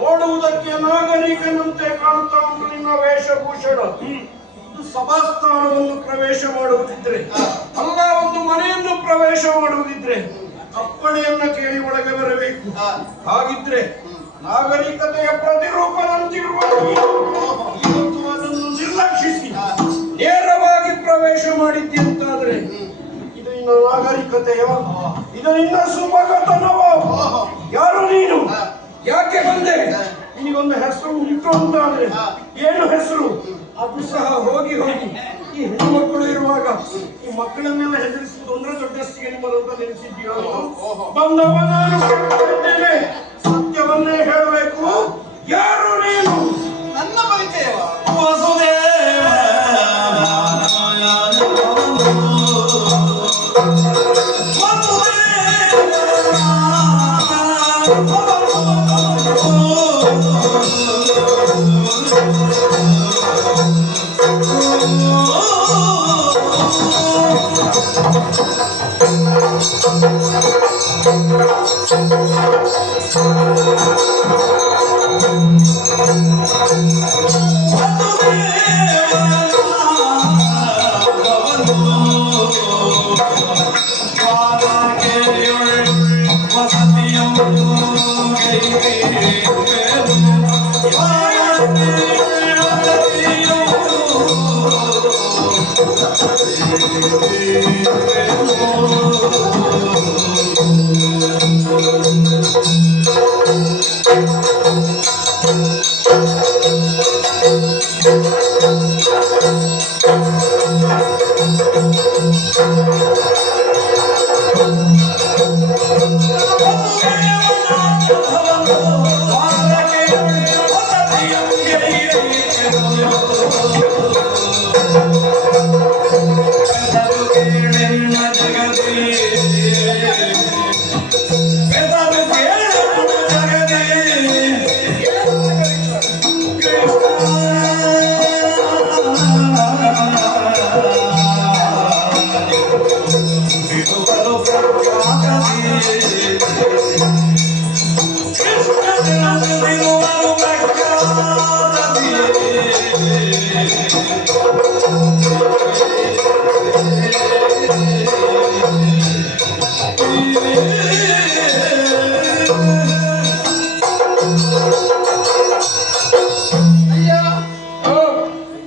ನೋಡುವುದಕ್ಕೆ ನಾಗರಿಕನಂತೆ ಕಾಣುತ್ತಾ ಉಂಟು ನಿನ್ನ ವೇಷಭೂಷಣ. ಇದು ಸಭಾಸ್ಥಾನವನ್ನು ಪ್ರವೇಶ ಮಾಡುವುದಿದ್ರೆ ಅಲ್ಲ, ಒಂದು ಮನೆಯನ್ನು ಪ್ರವೇಶ ಮಾಡುವುದಿದ್ರೆ ಅಪ್ಪಣೆಯನ್ನ ಕೇಳಿ ಒಳಗೆ ಬರಬೇಕು. ಹಾಗಿದ್ರೆ ನಾಗರಿಕತೆಯ ಪ್ರತಿರೂಪದಂತಿರುವ ಇವತ್ತು ಅದನ್ನು ನಿರ್ಲಕ್ಷಿಸಿ ನೇರವಾಗಿ ಪ್ರವೇಶ ಮಾಡಿದ್ದೆ ಅಂತಾದ್ರೆ ಇದು ನಿನ್ನ ನಾಗರಿಕತೆಯ, ಇದು ನಿನ್ನ ಸುಮಗತನವ? ಯಾರು ನೀನು? ಯಾಕೆ ಬಂದೆ? ನಿನಗೊಂದು ಹೆಸರು ಉಂಟು ಅಂತಾದ್ರೆ ಏನು ಹೆಸರು? ಅದು ಸಹ ಹೋಗಿ ಹೋಗಿ ಈ ಹೆಣ್ಣುಮಕ್ಕಳು ಇರುವಾಗ ಈ ಮಕ್ಕಳನ್ನೆಲ್ಲ ಹೆದರಿಸಿ ತೊಂದರೆ ದೊಡ್ಡಸ್ತಿಗೆ ನಿಮ್ಮದಂತ ನೆನೆಸಿದ್ದೀಯೋ? ಬಂದವ ನಾನು ಕೇಳುತ್ತಿದ್ದೇನೆ, ಸತ್ಯವನ್ನೇ ಹೇಳಬೇಕು. ಯಾರು ನೀನು? ನನ್ನ ಪರಿಚಯವ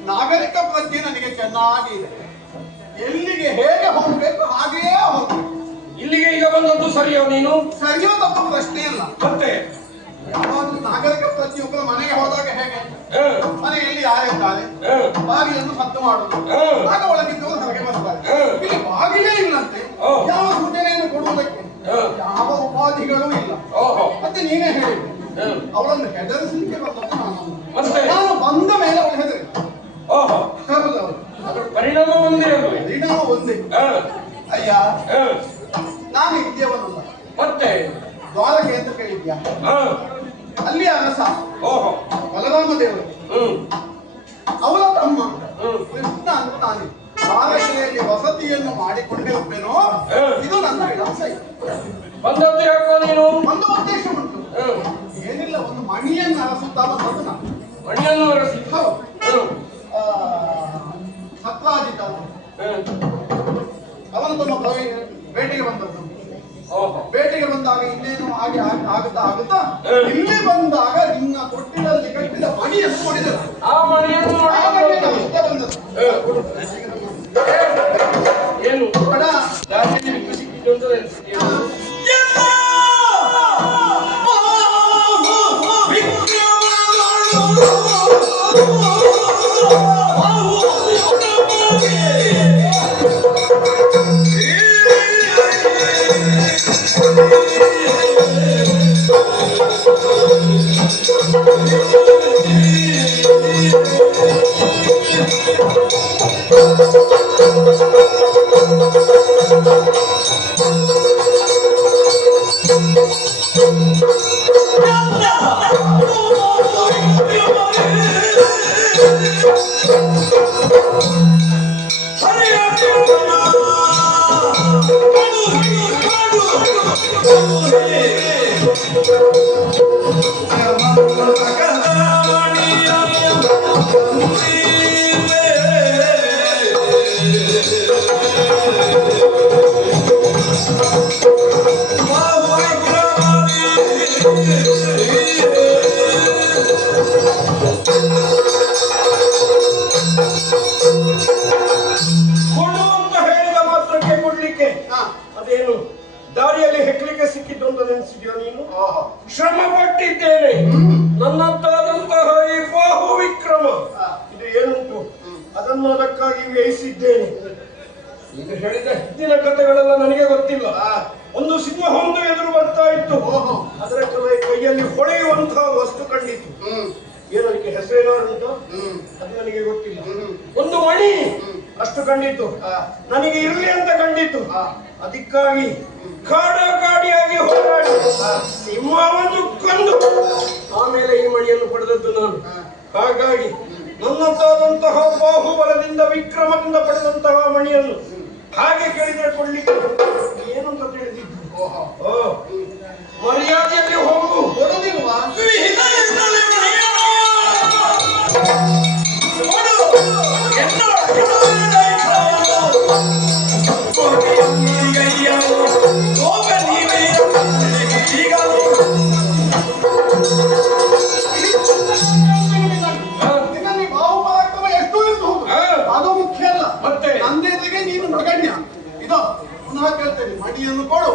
ನಾಗರಿಕ ಪ್ರಜ್ಞೆ ನನಗೆ ಚೆನ್ನಾಗಿದೆ. ಎಲ್ಲಿಗೆ ಹೇಗೆ ಹೋಗ್ಬೇಕು ಹಾಗೆಯೇ ಹೋಗ್ಬೇಕು. ಇಲ್ಲಿಗೆ ಈಗ ಬಂದದ್ದು ಸರಿಯೋ? ನೀನು ಸರಿಯೋ ತಪ್ಪು ಪ್ರಶ್ನೆ ಅಲ್ಲ. ಮತ್ತೆ ಯಾವಾಗಲೂ ನಾಗರಿಕ ಪ್ರತಿಯೊಬ್ಬರ ಮನೆಗೆ ಹೋದಾಗ ಹೇಗೆ ಮನೆಯಲ್ಲಿ ಯಾರಿದ್ದಾರೆ ಬಾಗಿಲನ್ನು ಸದ್ದು ಮಾಡುದು, ಆಗ ಒಳಗಿದ್ದವರು ಹೊರಗೆ ಬರ್ತಾರೆ. ಇಲ್ಲಿ ಬಾಗಿಲೇ ಇಲ್ಲಂತೆ, ಯಾವ ಸೂಚನೆಯನ್ನು ಕೊಡುವುದಕ್ಕೆ ಯಾವ ಉಪಾಧಿಗಳೂ ಇಲ್ಲ. ಮತ್ತೆ ನೀನೇ ಹೇಳಿ ಅವಳನ್ನು ಹೆದರಿಸಲಿಕ್ಕೆ ಬಂದದ್ದು ನಾನು ಬಂದ ಮೇಲೆ ಅವಳು ಹೆದರಿ. ಪರಿಣಾಮ ಒಂದೇ. ಪರಿಣಾಮ ಒಂದೇ. ಅಯ್ಯ ನಾನು ಇದ್ದೇವನಲ್ಲ, ಮತ್ತೆ ದ್ವಾರಕೆ ಅಂತ ಕೇಳಿದ್ಯಾ? ಅಲ್ಲಿ ಅರಸ ಬಲರಾಮ ದೇವರು, ಅವಳ ತಮ್ಮ ಕೃಷ್ಣ ಅಂತ ನಾನು ದ್ವಾರಕೆಯಲ್ಲಿ ವಸತಿಯನ್ನು ಮಾಡಿಕೊಂಡಿರುತ್ತೇನೋ. ಇದು ನನ್ನ ವಿಳಾಸ. ಬಂದದ್ದು ಯಾಕೋ ನೀನು? ಒಂದು ಉದ್ದೇಶ ಉಂಟು. ಏನಿಲ್ಲ, ಒಂದು ಮಣಿಯನ್ನು ಅರಸುತ್ತಾ ಬಂದದ್ದು ನಾನು. ಮಣಿಯನ್ನು ಅರಸಿ? ಸತ್ರಾಜಿತ ಅವನು ತಮ್ಮ ಬೇಟೆಗೆ ಬಂದದ್ದು. ಬೇಟೆಗೆ ಬಂದಾಗ ಇನ್ನೇನು ಹಾಗೆ ಆಗುತ್ತಾ ಇಲ್ಲಿ ಬಂದಾಗ ನಿನ್ನ ತೊಟ್ಟಿನಲ್ಲಿ ಕಟ್ಟಿದ ಮಣಿಯನ್ನು ಹೊಡೆದರು. ಆ ಮಣಿಯನ್ನು ಬಂದದ್ದು ಏನು ಬಡ ಕೊಡು ಅಂತ ಹೇಳಿದ ಮಾತ್ರಕ್ಕೆ ಕೊಡ್ಲಿಕ್ಕೆ ಅದೇನು ದಾರಿಯಲ್ಲಿ ಹೆಕ್ಲಿಕ್ಕೆ ಸಿಕ್ಕಿದ್ದು ಅಂತ ನೆನೆಸಿದ್ಯೋ ನೀನು? ಶ್ರಮ ಪಟ್ಟಿದ್ದೇನೆ. ನನ್ನದ್ದಾದಂತಹ ಈ ಬಾಹು ವಿಕ್ರಮ ಇದು ಏನುಂಟು ಅದನ್ನು ಅದಕ್ಕಾಗಿ ವ್ಯಯಿಸಿದ್ದೇನೆ. ಈಗ ಹೇಳಿದ ಹಿಂದಿನ ಕಥೆಗಳೆಲ್ಲ ನನಗೆ ಗೊತ್ತಿಲ್ಲ. ಒಂದು ಸಿಂಹವೊಂದು ಎದುರು ಬರ್ತಾ ಇತ್ತು. ಅದರ ಕೈಯಲ್ಲಿ ಹೊಳೆಯುವಂತಹ ವಸ್ತು ಕಂಡಿತು. ಏನದಕ್ಕೆ ಹೆಸರೇನಾರುಂಟು ಅದು ನನಗೆ ಗೊತ್ತಿಲ್ಲ. ಒಂದು ಮಣಿ ಅಷ್ಟು ಕಂಡಿತು. ನನಗೆ ಇರಲಿ ಅಂತ ಕಂಡಿತು. ಅದಕ್ಕಾಗಿ ಕಾಡಿಯಾಗಿ ಹೋರಾಡಿ ಸಿಂಹವನ್ನು ಕೊಂದು ಆಮೇಲೆ ಈ ಮಣಿಯನ್ನು ಪಡೆದದ್ದು ನಾನು. ಹಾಗಾಗಿ ನನ್ನದಾದಂತಹ ಬಾಹುಬಲದಿಂದ ವಿಕ್ರಮದಿಂದ ಪಡೆದಂತಹ ಮಣಿಯನ್ನು ಹಾಗೆ ಕೇಳಿದ್ರೆ ಕೊಡ್ಲಿಕ್ಕೆ ಏನಂತ ತಿಳಿದಿದ್ದು. ಮರ್ಯಾದೆಯಲ್ಲಿ ಹೋಗು. ಕೊಡುದಿಲ್ವಾ? ನಿನ್ನಲ್ಲಿ ಬಾಹುಪರಾಕ್ರಮ ಎಷ್ಟು ಇರಬಹುದು ಅದು ಮುಖ್ಯ ಅಲ್ಲ. ಮತ್ತೆ ನಂದೆದಿಗೆ ನೀನು ನಗಣ್ಯ. ಇದು ಪುನಃ ಕೇಳ್ತೇನೆ, ಮಡಿಯನ್ನು ಕೊಡು.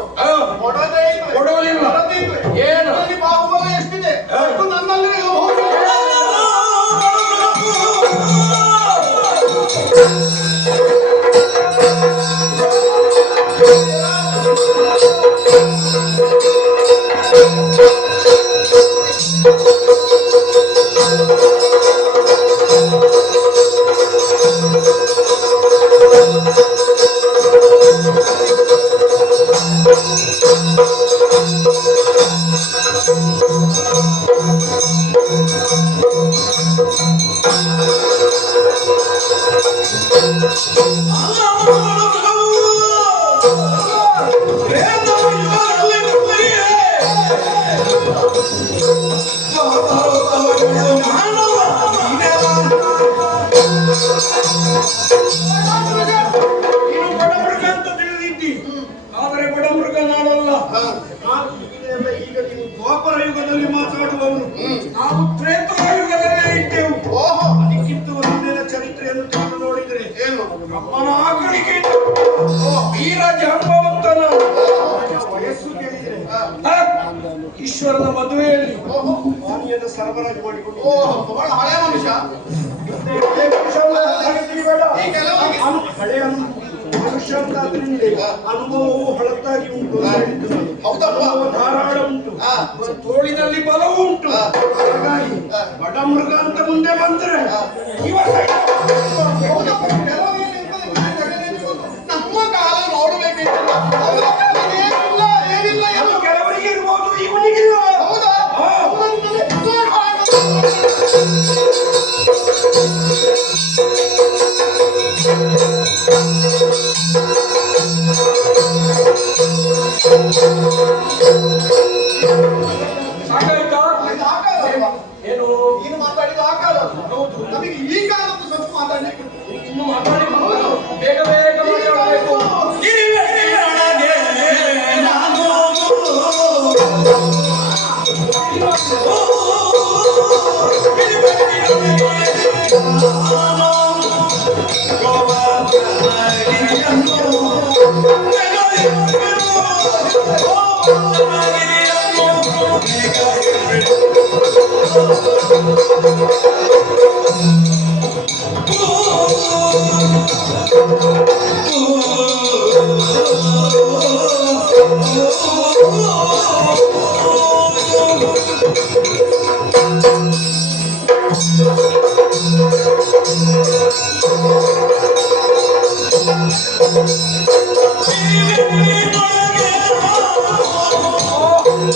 ಕೊಡದೇ ಇದ್ರೆ ಕೊಡುವುದಿಲ್ಲ. ಏನು ಬಾಹುಬಲ ಎಷ್ಟಿದೆ ಅಷ್ಟು ನನ್ನಲ್ಲಿ ಇರಬಹುದು. ಈಶ್ವರನ ಮದುವೆಯಲ್ಲಿ ಪಾನೀಯದ ಸರಬರಾಜು ಮಾಡಿಕೊಂಡು ಬಹಳ ಹಳೆ ಮನುಷ್ಯ. ಹಳೆಯ ಮನುಷ್ಯ ಅಂತಾದ್ರಿಂದ ಅನುಭವವು ಹಳತ್ತಾಗಿ ಉಂಟು. ಧಾರಾಳ ಉಂಟು, ತೋಳಿನಲ್ಲಿ ಬಲವು ಉಂಟು. ಹಾಗಾಗಿ ಬಡ ಮೃಗ ಅಂತ ಮುಂದೆ ಬಂದ್ರೆ ನಮ್ಮ ಕಾಲ ನೋಡಬೇಕಿಲ್ಲ. ಏನಿಲ್ಲ ಕೆಲವರಿಗೆ ಇರ್ಬೋದು, ಇವನಿಗಿಲ್ಲ. ಹೌದಾ? ಸಾಕಾಯ್ತಾ? ಏನು ನೀನು ಮಾತಾಡಿದ ಆ ಕಾಲ ಹೌದು. ನಮಗೆ ಈ ಕಾಲದ್ದು ಸ್ವಲ್ಪ ಮಾತಾಡಲಿಕ್ಕೆ ಇನ್ನು ಮಾತಾಡಿಕೊಂಡು ಬೇಗ ಬೇಗ ಮಾತಾಡಬೇಕು.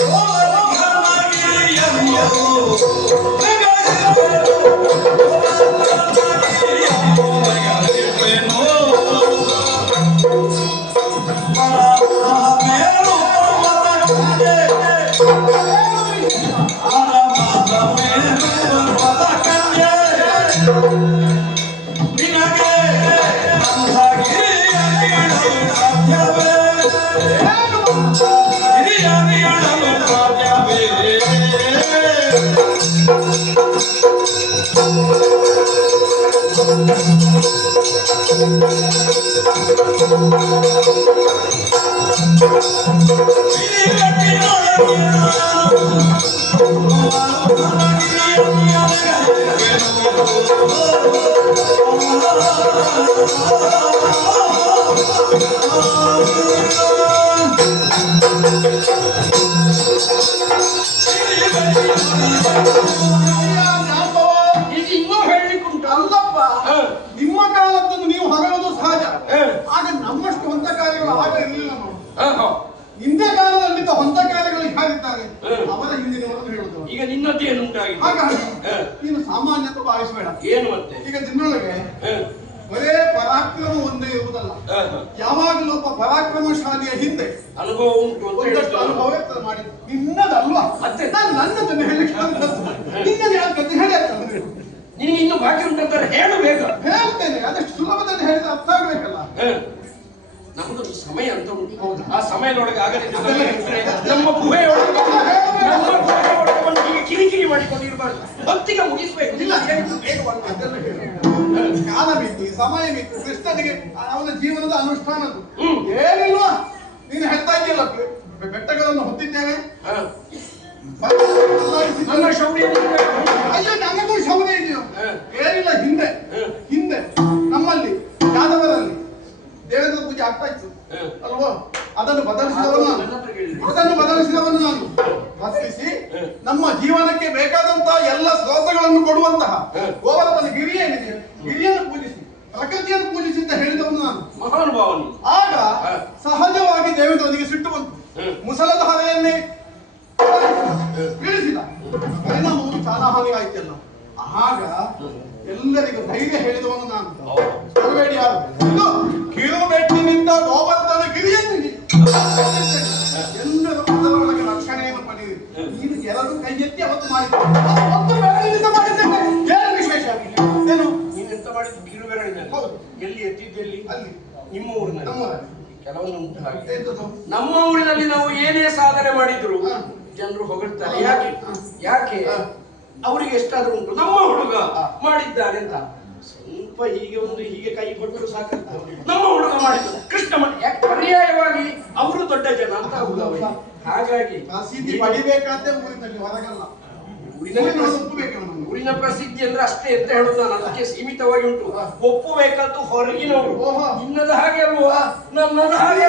Oh ಇನ್ನೂ ಹೇಳಲಿಕ್ಕುಂಟು ಅಲ್ಲಪ್ಪ, ನಿಮ್ಮ ಕಾಲದ್ದನ್ನು ನೀವು ಹೊಗಳೋದು ಸಹಜ. ಆಗ ನಮ್ಮಷ್ಟು ಹೊಂದ ಕಾರ್ಯಗಳು ಆಗ ಇರಲಿಲ್ಲ ನಾವು. ಹಿಂದೆ ಕಾಲದಲ್ಲಿ ಹೊಂದ ಕಾರ್ಯಗಳು ಯಾರಿದ್ದಾರೆ ಅವರ ಹಿಂದಿನವರನ್ನು ಹೇಳುದು. ಈಗ ನಿನ್ನದ್ದು ಏನು ಉಂಟಾಗಿದೆ? ಹಾಗಾಗಿ ನೀನು ಸಾಮಾನ್ಯತ ಭಾವಿಸಬೇಡ. ಏನು ಮತ್ತೆ? ಈಗ ದಿನೊಳಗೆ ಬರೇ ಪರಾಕ್ರಮ ಒಂದೇ ಇರುವುದಲ್ಲ, ಯಾವಾಗಲೂ ಒಬ್ಬ ಪರಾಕ್ರಮಶಾಲಿಯ ಹಿಂದೆ ಅನುಭವ ಉಂಟು. ಒಂದಷ್ಟು ಅನುಭವ ಮಾಡಿ ನಿನ್ನದಲ್ವಾ? ಮತ್ತೆ ನಾನು ನನ್ನದನ್ನು ಹೇಳಿಕ್ಕೆ ನಿನ್ನದು ಯಾಕಂತ ಹೇಳಿ ನಿನಗೆ ಇನ್ನು ಬಾಕಿ ಉಂಟಂತಾರೆ ಹೇಳು ಬೇಗ. ಹೇಳ್ತೇನೆ, ಅದಷ್ಟು ಸುಲಭದಲ್ಲಿ ಹೇಳಿದ್ರೆ ಅರ್ಥ ಆಗ್ಬೇಕಲ್ಲ. ನಮ್ಮದೊಂದು ಸಮಯ ಅಂತ ಉಂಟು. ಆ ಸಮಯದೊಳಗೆ ಆಗದೆ ನಮ್ಮ ಗುಹೆಯೊಳಗೆ ಬಂದು ಹೀಗೆ ಕಿರಿಕಿರಿ ಮಾಡಿಕೊಂಡಿರಬಾರ್ದು. ಭಕ್ತಿಗೆ ಮುಗಿಸ್ಬೇಕು. ಇಲ್ಲ, ಅದೆಲ್ಲ ಹೇಳಿ ಕಾಲ ಮಿತಿ, ಸಮಯ ಮಿತಿ, ಕೃಷ್ಣನಿಗೆ ಅವನ ಜೀವನದ ಅನುಷ್ಠಾನದ್ದು ಏನಿಲ್ವಾ? ನೀನು ಹೇಳ್ತಾ ಇದೆಯಲ್ಲ, ಬೆಟ್ಟಗಳನ್ನು ಹೊತ್ತಿದ್ದೇವೆ, ನನ್ನ ಶೌರ್ಯ. ಅಯ್ಯೋ, ನಮಗೂ ಶೌರ್ಯ ಇದೆಯೋ? ಏನಿಲ್ಲ. ಹಿಂದೆ ಹಿಂದೆ ನಮ್ಮಲ್ಲಿ ಯಾದವರಲ್ಲಿ ದೇವೇಂದ್ರ ಪೂಜೆ ಆಗ್ತಾ ಇತ್ತು ಅಲ್ವೋ? ಅದನ್ನು ಬದಲಿಸಿದವನು ನಾನು ಬದಲಿಸಿ ನಮ್ಮ ಜೀವನಕ್ಕೆ ಬೇಕಾದಂತಹ ಎಲ್ಲ ಸ್ರೋತಗಳನ್ನು ಕೊಡುವಂತಹ ಗೋವರ್ಧನ ಗಿರಿ ಏನಿದೆ, ಗಿರಿಯನ್ನು ಪೂಜಿಸಿ ಪ್ರಕೃತಿಯನ್ನು ಪೂಜಿಸಿ ಅಂತ ಹೇಳಿದವನು ನಾನು. ಮಹಾನುಭಾವನು. ಆಗ ಸಹಜವಾಗಿ ದೇವೇಂದ್ರನಿಗೆ ಸಿಟ್ಟು ಬಂತು. ಮುಸಲದ ಹೊರೆಯನ್ನೇ ಬೀಳಿಸಿದ ಪರಿಣಾಮವು ಚಾಲಹಾನಿ ಆಯ್ತಲ್ಲ. ಆಗ ಎಲ್ಲರಿಗೂ ಧೈರ್ಯ ಹೇಳಿದವನು ನಾನು. ಬರಬೇಡಿ ಯಾರು, ಇದು ಕಿರುಬೆಟ್ಟಿನಿಂದ ಗೋವರ್ಧನ ಗಿರಿಯನ್ನು ಎಲ್ಲರ ಅದರೊಳಗೆ ರಕ್ಷಣೆಯನ್ನು ಪಡೆಯಿರಿ. ನೀನು ಎರಡು ಕೈ ಎತ್ತಿ ಅವತ್ತು ಮಾಡಿದ್ದೇನೆ, ಒಂದು ಬೆರಳಿನಿಂದ ಮಾಡಿದ್ದೇನೆ. ಏನು ವಿಶೇಷ? ಏನು ನೀನೆಂತ ಮಾಡಿದ್ದು? ಕಿರು ಬೆರಳಿನಲ್ಲಿ. ಹೌದು. ಎಲ್ಲಿ ಎತ್ತಿದ್ದೆಲ್ಲಿ? ಅಲ್ಲಿ ನಿಮ್ಮ ಊರಿನಲ್ಲಿ. ನಮ್ಮೂರಲ್ಲಿ ಕೆಲವೊಂದು ಉಂಟು ಹಾಗೆ. ನಮ್ಮ ಊರಿನಲ್ಲಿ ನಾವು ಏನೇ ಸಾಧನೆ ಮಾಡಿದ್ರು ಜನರು ಹೊಗಳ್ತಾರೆ. ಯಾಕೆ ಅವರಿಗೆ ಎಷ್ಟಾದ್ರೂ ಉಂಟು ನಮ್ಮ ಹುಡುಗ ಮಾಡಿದ್ದಾನೆ ಅಂತ. ಸ್ವಲ್ಪ ಹೀಗೆ ಕೈ ಕೊಟ್ಟರು ಸಾಕು. ನಮ್ಮ ಹುಡುಗ ಮಾಡಿದ್ದು ಕೃಷ್ಣ ಪರ್ಯಾಯವಾಗಿ ಅವರು ದೊಡ್ಡ ಜನ ಅಂತ ಆಗುದು ಅವರಿಗೆ. ಹಾಗಾಗಿ ಪ್ರಸಿದ್ಧಿ ಪಡಿಬೇಕಾದ್ರೆ ಊರಿನಲ್ಲಿ ಹೊರಗಲ್ಲ. ಊರಿನ ಪ್ರಸಿದ್ಧಿ ಅಂದ್ರೆ ಅಷ್ಟೇ ಅಂತ ಹೇಳುದು ನಾನು. ಅದಕ್ಕೆ ಸೀಮಿತವಾಗಿ ಉಂಟು. ಒಪ್ಪಬೇಕಾದ್ದು ಹೊರಗಿನವರು. ನಿನ್ನದ ಹಾಗೆ ಅಲ್ವಾ? ನನ್ನದ ಹಾಗೆ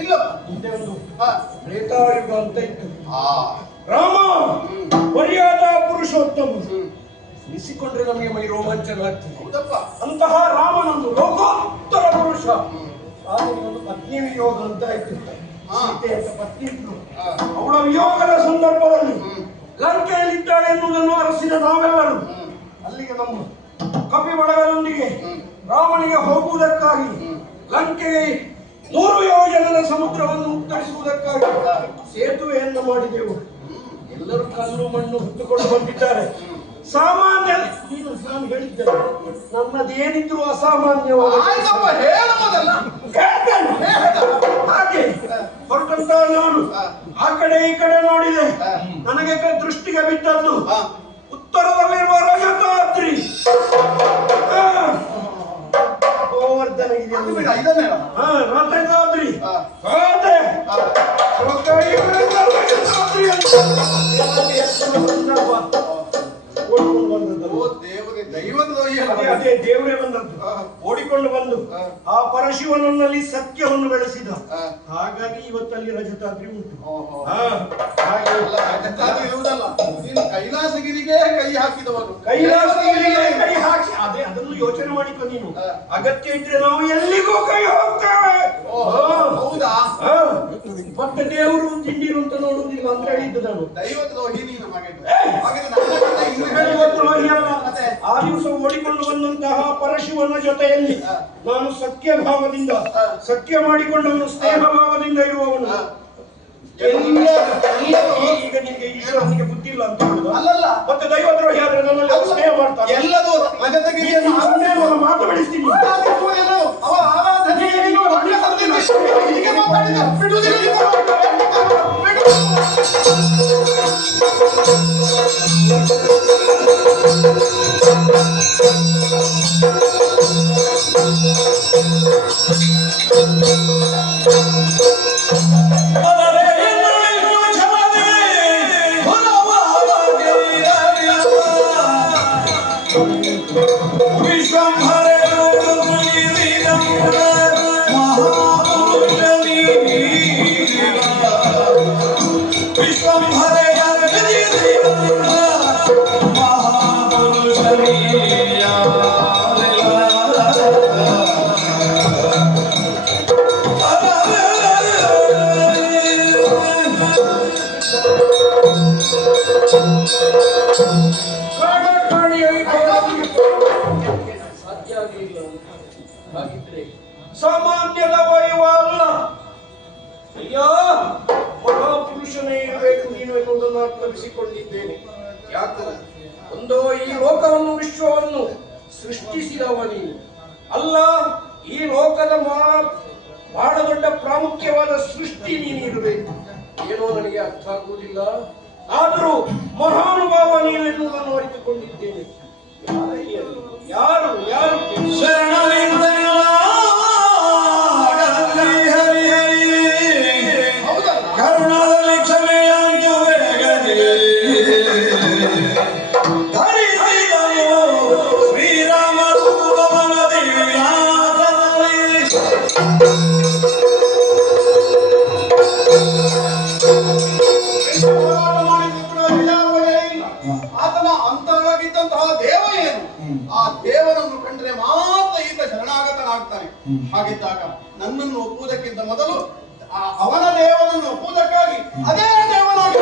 ಇಲ್ಲ ಮುಂದೆ ಒಂದು ತ್ರೇತಾಯುಗ ಅಂತ ಇತ್ತು. ಆ ರಾಮ ಮರ್ಯಾದಾ ಪುರುಷೋತ್ತಮ ಎನಿಸಿಕೊಂಡ್ರೆ ನಮಗೆ ಮೈ ರೋಮಾಂಚನ ಆಗ್ತದೆ. ಹೌದಪ್ಪ. ಅಂತಹ ರಾಮನೊಂದು ಲೋಕೋತ್ತರ ಪುರುಷ. ಆದರೆ ಒಂದು ಪತ್ನಿ ವಿಯೋಗ ಅಂತ ಆಯ್ತು. ಸೀತೆ ಅಂತ ಪತ್ನಿ ಇದ್ರು. ಅವಳ ವಿಯೋಗದ ಸಂದರ್ಭದಲ್ಲಿ ಲಂಕೆಯಲ್ಲಿದ್ದಾಳೆ ಎನ್ನುವುದನ್ನು ಅರಸಿದ ನಾವೆಲ್ಲರೂ ಅಲ್ಲಿಗೆ ನಮ್ಮ ಕಪಿ ಬಳಗದೊಂದಿಗೆ ರಾಮನಿಗೆ ಹೋಗುವುದಕ್ಕಾಗಿ ಲಂಕೆಗೆ 100 ಯೋಜನದ ಸಮುದ್ರವನ್ನು ಉತ್ತರಿಸುವುದಕ್ಕಾಗಿ ಸೇತುವೆಯನ್ನು ಮಾಡಿದೆವು. ಎಲ್ಲರೂ ಕಲ್ಲು ಮಣ್ಣು ಹೊತ್ತುಕೊಂಡು ಬಂದಿದ್ದಾರೆ. ಸಾಮಾನ್ಯ ನಾನು ಹೇಳಿದ್ದೇನೆ, ನನ್ನದೇನಿದ್ರು ಅಸಾಮಾನ್ಯವಾಗಿ ಹಾಗೆ ಹೊರಟಂತ ನಾನು ಆ ಕಡೆ ಈ ಕಡೆ ನೋಡಿದೆ. ನನಗೆ ದೃಷ್ಟಿಗೆ ಬಿದ್ದದ್ದು ಉತ್ತರದಲ್ಲಿರುವ ರಜತಾದ್ರಿ ಗೋವರ್ಧನ ರಜತಾದ್ರಿ ಅದೇ ದೇವರೇ ಬಂದದ್ದು. ಓಡಿಕೊಂಡು ಬಂದು ಆ ಪರಶಿವನಲ್ಲಿ ಸತ್ಯವನ್ನು ಬೆಳೆಸಿದ. ಹಾಗಾಗಿ ಇವತ್ತಲ್ಲಿ ರಜತಾದ್ರಿ ಉಂಟು. ಕೈಲಾಸಗಿರಿಗೆ ಕೈ ಹಾಕಿದವರು, ಕೈಲಾಸಗಿರಿಗೆ ಕೈ ಹಾಕಿ ಅದೇ ಅದನ್ನು ಯೋಚನೆ ಮಾಡಿಕೊ ನೀನು. ಅಗತ್ಯ ಇದ್ರೆ ನಾವು ಎಲ್ಲಿಗೂ ಕೈ ಹೋಗ್ತೇವೆ. ಹೌದಾ? ಮತ್ತೆ ದೇವರು ತಿಂಡಿರು ಅಂತ ನೋಡುವುದಿಲ್ಲ ಅಂತ ಹೇಳಿದ್ದು ನಾನು. ದೈವದ್ರೋಹಿ ನೀನು ದೈವದ್ರೋಹಿ ಅಲ್ಲ. ಆ ದಿವಸ ಓಡಿಕೊಂಡು ಬಂದಂತಹ ಪರಶಿವನ ಜೊತೆಯಲ್ಲಿ ನಾನು ಸತ್ಯ ಭಾವದಿಂದ ಸತ್ಯ ಮಾಡಿಕೊಂಡವನು, ಸ್ನೇಹ ಭಾವದಿಂದ ಇರುವವನು. ಈಗ ನಿಮಗೆ ಈಶ್ವರನಿಗೆ ಬುದ್ಧಿ ಇಲ್ಲ ಅಂತ ಹೇಳುದು ಅಲ್ಲಲ್ಲ. ಮತ್ತೆ ದೈವದ್ರೋಹಿ ಆದ್ರೆ ನನ್ನಲ್ಲಿ ಸ್ನೇಹ ಮಾಡ್ತಾರೆ. ಎಲ್ಲದೂ ಮಾತು ಬೆಳೆಸ್ತೀನಿ. ಸಾಮಾನ್ಯದ ವೈವ ಅಲ್ಲ. ಅಯ್ಯೋ, ಮಹಾಪುರುಷನೇ ಇರಬೇಕು ನೀನು ಎನ್ನುವುದನ್ನು ಅರ್ಥವಿಸಿಕೊಂಡಿದ್ದೇನೆ. ಯಾಕೋ ಒಂದೋ ಈ ಲೋಕವನ್ನು ವಿಶ್ವವನ್ನು ಸೃಷ್ಟಿಸಿದವ ನೀನು ಅಲ್ಲ. ಈ ಲೋಕದ ಬಹಳ ದೊಡ್ಡ ಪ್ರಾಮುಖ್ಯವಾದ ಸೃಷ್ಟಿ ನೀನು ಇರಬೇಕು. ಏನೋ ನನಗೆ ಅರ್ಥ ಆಗುವುದಿಲ್ಲ. ಆದರೂ ಮಹಾನುಭಾವ ನೀನು ಎನ್ನುವುದನ್ನು ಅರಿತುಕೊಂಡಿದ್ದೇನೆ. ಯಾರು ಯಾರು ಕರುಣಾದಲ್ಲಿ ಕ್ಷಮೆಯಂತು ಶ್ರೀರಾಮ ಆತನ ಅಂತರವಾಗಿದ್ದಂತಹ ದೇವ ಏನು? ಆ ದೇವರನ್ನು ಕಂಡ್ರೆ ಮಾತ್ರ ಈತ ಶರಣಾಗತನಾಗ್ತಾನೆ. ಹಾಗಿದ್ದಾಗ ನನ್ನನ್ನು ಒಪ್ಪುವುದಕ್ಕಿಂತ ಮೊದಲು ಅವನ ದೇವರನ್ನು ಒಪ್ಪುವುದಕ್ಕಾಗಿ ಅದೇ ದೇವನಾಗಿ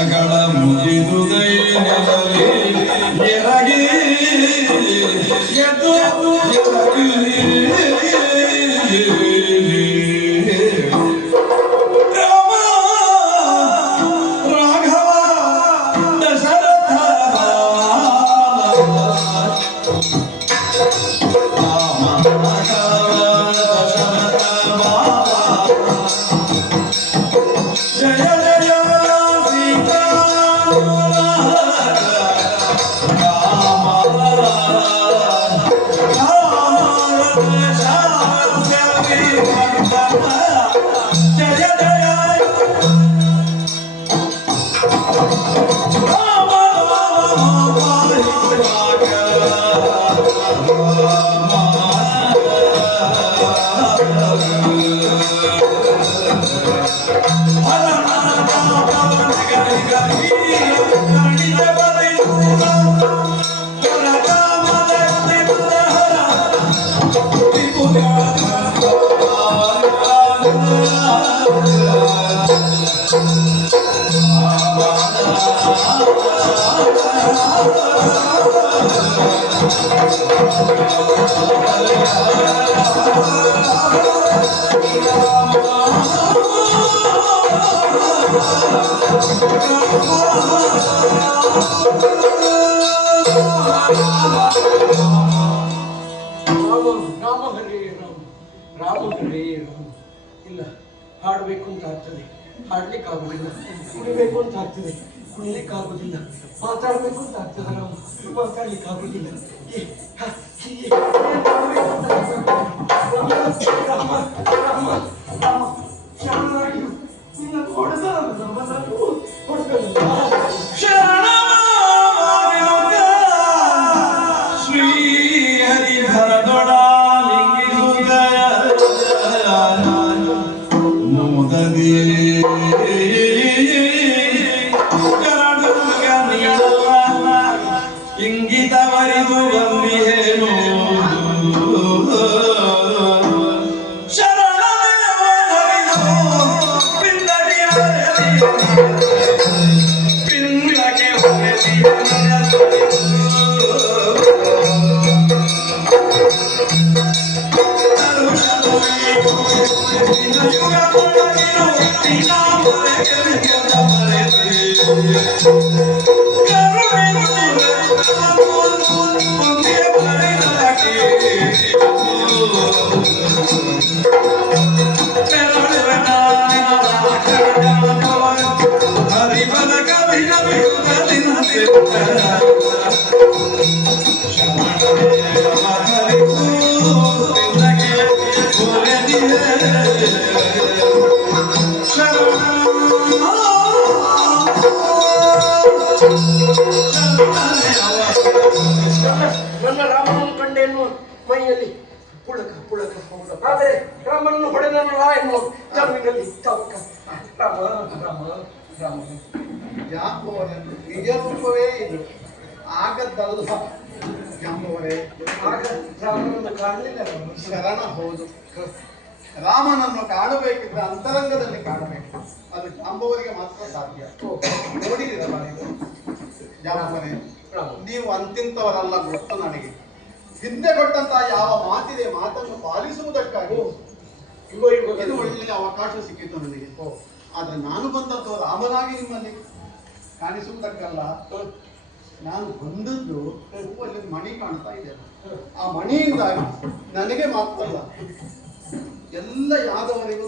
¡Gracias! ರಾಮಹರಿ ಇಲ್ಲ, ಹಾಡಬೇಕು ಅಂತ ಆಗ್ತದೆ, ಹಾಡ್ಲಿಕ್ಕೆ ಆಗುದಿಲ್ಲ. ಕುಡಿಬೇಕು ಅಂತ ಆಗ್ತದೆ, ಕುಡಿಲಿಕ್ಕೆ ಆಗುದಿಲ್ಲ. ಮಾತಾಡ್ಬೇಕು ಅಂತ ಆಗ್ತದೆ, ನಾವು ಮಾತಾಡ್ಲಿಕ್ಕೆ ಆಗುದಿಲ್ಲ. ರಾಮ ರಾಮ ರಾಮ ಶರಣಾಗಿ ನಿನ್ನ ಹೊಡೆದ ಇಂಗಿತವರಿದು ಬಂದಿಹೇನು ಪಿಂದಕ್ಕೆ ನನ್ನ ರಾಮನನ್ನು ಕಂಡೇನು ಮೈಯಲ್ಲಿ ಪುಳಕ ಪುಳಕ ಪುಳಕ. ಆದರೆ ರಾಮನನ್ನು ಹೊಡೆದನಲ್ಲ ಎನ್ನುವ ಜಮೀನಲ್ಲಿ ತವಕ. ರಾಮ ರಾಮ ರಾಮ ಜಾಂಬವರನ್ನು ನಿಜ ರೂಪವೇ ಇದು ಆಗದ್ದಲ್ಲ. ಜಾಂಬವರೇ, ಆಗ ರಾಮನನ್ನು ಕಾಣಲಿಲ್ಲ. ಶರಣ ಹೌದು. ರಾಮನನ್ನು ಕಾಣಬೇಕಿದ್ರೆ ಅಂತರಂಗದಲ್ಲಿ ಕಾಣಬೇಕು. ಅದು ಜಾಂಬವರಿಗೆ ಮಾತ್ರ ಸಾಧ್ಯ. ನೋಡಿದಿರಲ್ಲ ನೀವು ಜಾಂಬವರೇ, ನೀವು ಅಂತಿಂತವರಲ್ಲ ಗೊತ್ತು ನನಗೆ. ಹಿಂದೆ ಕೊಟ್ಟಂತಹ ಯಾವ ಮಾತಿದೆ ಮಾತನ್ನು ಪಾಲಿಸುವುದಕ್ಕಾಗಿ ಇದು ಒಳ್ಳೆಯ ಅವಕಾಶ ಸಿಕ್ಕಿತ್ತು ನನಗೆ. ಆದ್ರೆ ನಾನು ಬಂದದ್ದು ರಾಮನಾಗಿ ನಿಮ್ಮಲ್ಲಿ ಕಾಣಿಸುವುದಕ್ಕಲ್ಲ. ನಾನು ಬಂದದ್ದು ಅಲ್ಲಿ ಮಣಿ ಕಾಣ್ತಾ ಇದೆ. ಆ ಮಣಿಯಿಂದಾಗಿ ನನಗೆ ಮಾತ್ರ ಅಲ್ಲ, ಎಲ್ಲ ಯಾದವರಿಗೂ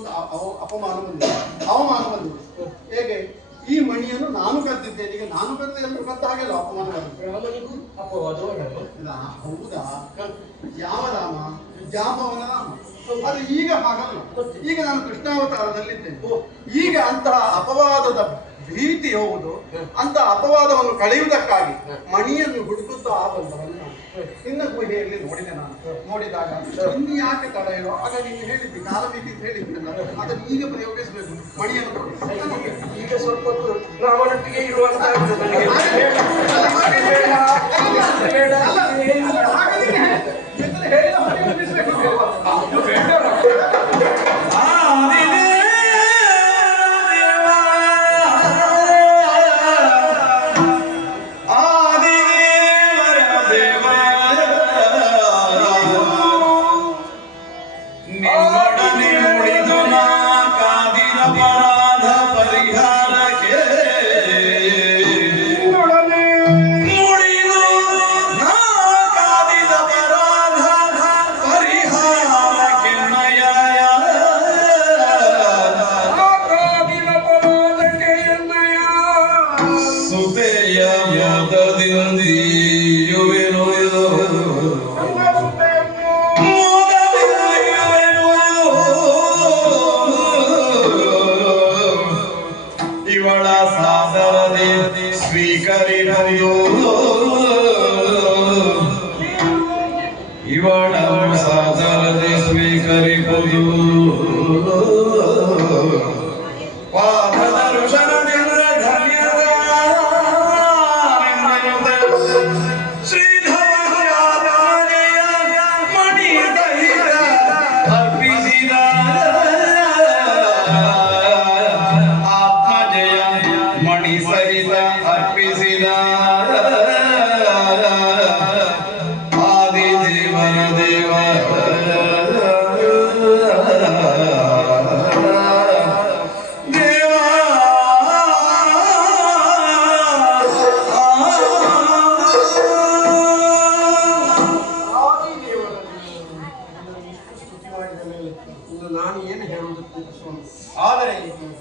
ಅಪಮಾನ ಬಂದಿದೆ, ಅವಮಾನ ಬಂದಿದೆ. ಹೇಗೆ? ಈ ಮಣಿಯನ್ನು ನಾನು ಕದ್ದಿದ್ದೇನೆ. ಈಗ ನಾನು ಕದ್ದ ಎಲ್ಲರೂ ಕದ್ದ ಹಾಗೆಲ್ಲ ಅಪಮಾನ ಬಂದಿದೆ. ರಾಮನಿಗೂ ಅಪವಾದ. ಹೌದಾ? ಯಾವ ರಾಮ? ಜಾಂಬವನ ರಾಮ. ಅದು ಈಗ ಹಾಗಲ್ಲ. ಈಗ ನಾನು ಕೃಷ್ಣಾವತಾರದಲ್ಲಿದ್ದೇನೆ. ಈಗ ಅಂತಹ ಅಪವಾದದ ಭೀತಿ ಹೋಗುದು, ಅಂತ ಅಪವಾದವನ್ನು ಕಳೆಯುವುದಕ್ಕಾಗಿ ಮಣಿಯನ್ನು ಹುಡುಕುತ್ತಾ ಬಂದವನು ನಾನು. ನಿನ್ನ ಗುಹೆಯಲ್ಲಿ ನೋಡಿದೆ ನಾನು. ನೋಡಿದಾಗ ಇನ್ನು ಯಾಕೆ ತಡ ಹೇಳೋ? ಆಗ ನೀನು ಹೇಳಿದ್ದಿ ಕಾಲ ಮಿತಿ ಅಂತ ಹೇಳಿದ್ದಿಲ್ಲ, ಅದನ್ನು ಈಗ ಪ್ರಯೋಗಿಸಬೇಕು. ಮಣಿಯನ್ನು ಕೊಡು. ಈಗ ಸ್ವಲ್ಪ ಹೊತ್ತು ರಾಮನೊಟ್ಟಿಗೆ ಇರುವಂತ ಪರಿಹಾರ ಹೇಳುವುದು ಪಾದದ ಋಷಭದಿಂದ ಧನ್ಯದ ಶ್ರೀಧವರಾಜನೆಯ ಮಣಿ ಸಹಿತ ಅರ್ಪಿಸಿದ ಆತ್ಮಜಯ ಮಣಿ ಸಹಿತ ಅರ್ಪಿಸಿದ ಆದಿದೇವರ ದೇವ ನಾನು ಏನು ಹೇಳುವುದಕ್ಕೆ ಸ್ವಾಮಿ, ಆದರೆ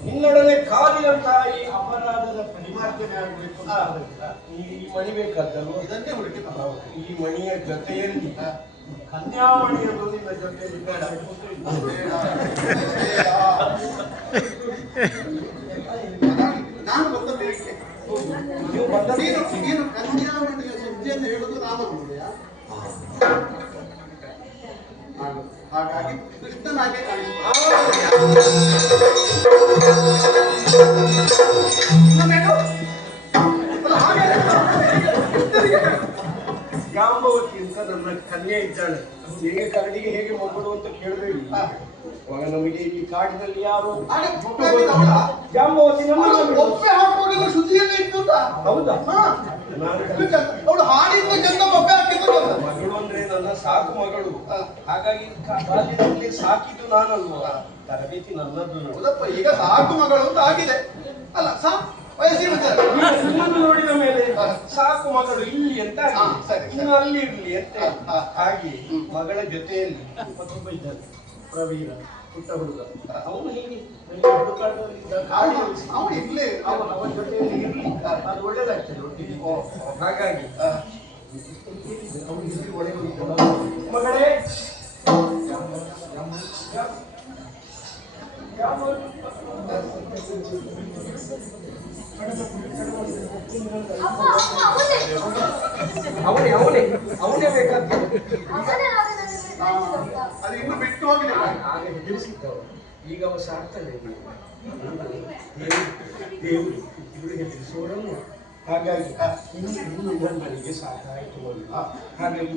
ನಿನ್ನೊಡನೆ ಕಾದಿದಂತಹ ಈ ಅಪರಾಧದ ಪರಿಮಾರ್ಜನೆ ಆಗಬೇಕು ಈ ಮಣಿ ಬೇಕಾದ್ದಲ್ವ? ಇದನ್ನೇ ಹುಡುಕಿ ಈ ಮಣಿಯ ಜೊತೆಯಲ್ಲಿ ಕನ್ಯಾಮಣಿ ಅನ್ನೋದು ನಿನ್ನ ಜೊತೆಯಲ್ಲಿ ಬೇಡ. ನಾನು ಬಂದದ್ದು ಇದಕ್ಕೆ. ನೀವು ಬಂದ ನೀನು ಕನ್ಯಾಮಣಿಯ ಸುದ್ದಿಯನ್ನು ಹೇಳುವುದು ರಾಮನವರೆಯ, ಹಾಗಾಗಿ ಕೃಷ್ಣನಾಗೆ ಜಾಂಬವತಿ ಅಂತ ನನ್ನ ಕನ್ಯೆ ಇದ್ದಾಳೆ. ಹೇಗೆ ಕರಡಿಗೆ ಹೇಗೆ ಮಗಳು ಅಂತ ಕೇಳಬೇಡಿ. ಇವಾಗ ನಮಗೆ ಈ ಕಾಡಿನಲ್ಲಿ ಯಾರು ಜಾಂಬವತಿ ಒಪ್ಪೆ ಹಾಕುವಾಗ ಸುದ್ದಿಯಲ್ಲೇ ಇತ್ತು. ಹೌದಾ? ಅವಳು ಹಾಡಿದ ಚಂದ ಒಪ್ಪೆ ಹಾಕಿದ್ದು. ಮಗಳು ಅಂದ್ರೆ ನನ್ನ ಸಾಕು ಮಗಳು, ಹಾಗಾಗಿ ಬಾಲ್ಯದಲ್ಲಿ ಸಾಕಿದ್ದು ನಾನಲ್ವ, ತರಬೇತಿ ನನ್ನದ್ದು. ಹೌದಪ್ಪ, ಈಗ ಸಾಕು ಮಗಳು ಅಂತ ಆಗಿದೆ ಅಲ್ಲ, ವಯಸ್ಸಿನ ನಿಮ್ಮನ್ನು ನೋಡಿದ ಮೇಲೆ ಸಾಕು ಮಗಳು ಇಲ್ಲಿ ಅಂತ ಇನ್ನು ಅಲ್ಲಿ ಇರ್ಲಿ ಅಂತ ಹಾಗೆ ಮಗಳ ಜೊತೆಯಲ್ಲಿ ಮತ್ತೊಬ್ಬ ಇದ್ದಾನೆ ಪ್ರವೀರ, ಪುಟ್ಟ ಹುಡುಗ. ಅವನು ಹೀಗೆ ಅವನು ಇರ್ಲೇ ಅವನ ಜೊತೆಯಲ್ಲಿ ಇರ್ಲಿ, ಅದು ಒಳ್ಳೇದಾಗ್ತದೆ ಒಟ್ಟಿಗೆ. ಹಾಗಾಗಿ ಮಗಳೇ ಅವನೇ ಅವನೇ ಅವನೇ ಬೇಕಾಗ್ತದೆ. ಅದು ಇನ್ನು ಬಿಟ್ಟು ಹೋಗಿದೆ. ಆಗ ಹೆದರಿಸಿದ್ದವರು, ಈಗ ಅವ ಸಾಕ್ತಾನೆ. ದೇವರು ಇವರು ಹೆದರಿಸುವವರನ್ನು. ಹಾಗಾಗಿ ಇನ್ನು ನನಗೆ ಸಾಕಾಯಿತು ಅಂತ. ಹಾಗಾಗಿ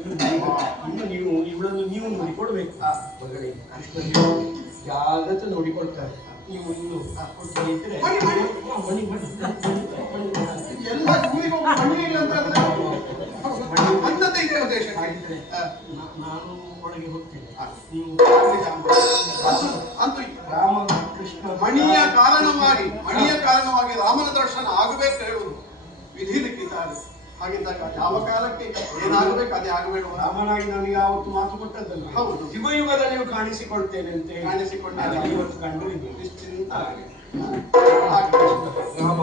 ಇನ್ನು ನೀವು ಇವಳನ್ನು ನೀವು ನೋಡಿಕೊಡ್ಬೇಕು. ಮಗಳೇ ಕೃಷ್ಣನಿಗೆ ಜಾಗ್ರತೆ ನೋಡಿಕೊಡ್ತಾರೆ. ನೀವು ಇನ್ನು ಇದ್ರೆ ಎಲ್ಲ ಕೂಲಿಗೆ ಮಣಿ ಇಲ್ಲ ಅಂತ ಅಂದದ್ದೇ ಇದೆ ಉದ್ದೇಶ. ನಾನು ಒಳಗೆ ಹೋಗ್ತೇನೆ. ನೀವು ಅಂತೂ ರಾಮ ಕೃಷ್ಣ ಮಣಿಯ ಕಾರಣವಾಗಿ ರಾಮನ ದರ್ಶನ ಆಗಬೇಕು ಹೇಳುವುದು ವಿಧಿ ಲಿಖಿತಾರೆ. ಹಾಗಿದ್ದಾಗ ಯಾವ ಕಾಲಕ್ಕೆ ಏನಾಗಬೇಕು ಅದೇ ಆಗಬೇಡ. ರಾಮನಾಗಿ ನನಗೆ ಆವತ್ತು ಮಾತು ಕೊಟ್ಟದ್ದಲ್ಲ. ಹೌದು, ಯುಗ ಯುಗದಲ್ಲಿ ಕಾಣಿಸಿಕೊಳ್ತೇನೆ ಅಂತ ಕಾಣಿಸಿಕೊಂಡ ಇವತ್ತು ಕಂಡು ನಿಶ್ಚಿಂತ ರಾಮ